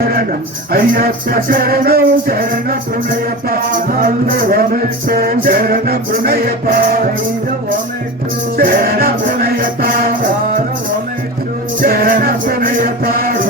శరణం అయ్యప్ప శరణం శరణ పునయప్ప నాలుగవమెట్టు శరణ పునయప్ప ఐదవమెట్టు శరణ పునయప్ప ఆరవమెట్టు శరణ పునయప్ప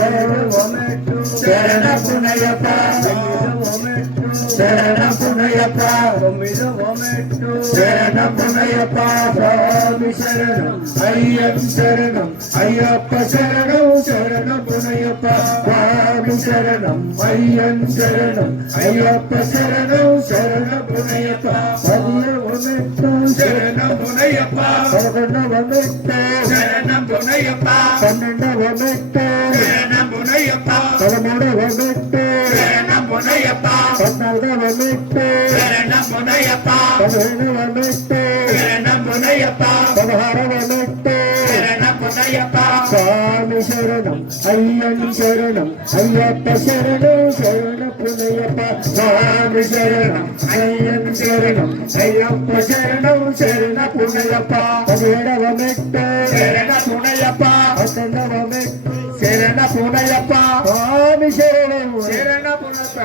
ఏడవమెట్టు శరణ పునయప్ప ఎనిమిదవమెట్టు శరణ పునయప్ప తొమ్మిదవమెట్టు శరణ పునయప్ప స్వామి శరణం అయ్యప్ప శరణం అయ్యప్ప శరణం శరణ పునయప్ప స్వామి శరణం అయ్యన్ శరణం అయ్యప్ప శరణం శరణ పునయప్ప పదియవమెట్టు శరణం పునయప్ప పదకొండవమెట్టు శరణం పునయప్ప పన్నెండవమెట్టు శరణం పునయప్ప పదమూడవమెట్టు శరణం పునయప్ప పద్నాలుగవమెట్టు శరణం పునయప్ప పదిహేనవమెట్టు శరణం పునయప్ప పదహారవమెట్టు శరణం పునయప్ప స్వామి శరణం అయ్యన్ శరణం అయ్యప్ప శరణం శరణ పునయప్ప స్వామి శరణం అయ్యన్ శరణం అయ్యప్ప శరణం శరణ పునయప్ప పదిహేడవమెట్టు శరణ పునయప్ప పద్దెనిమిదవమెట్టు శరణ పునయప్ప స్వామి శరణం శరణ పునయప్ప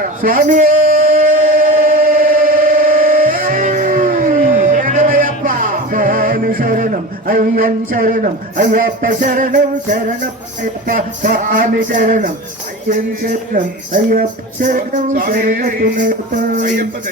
స్వామి శరణం అయ్యన్ శరణం అయ్యప్ప శరణం శరణ పునయప్ప స్వామి శరణం అయ్యన్ శరణం అయ్యప్ప శరణం శరణ పునయప్ప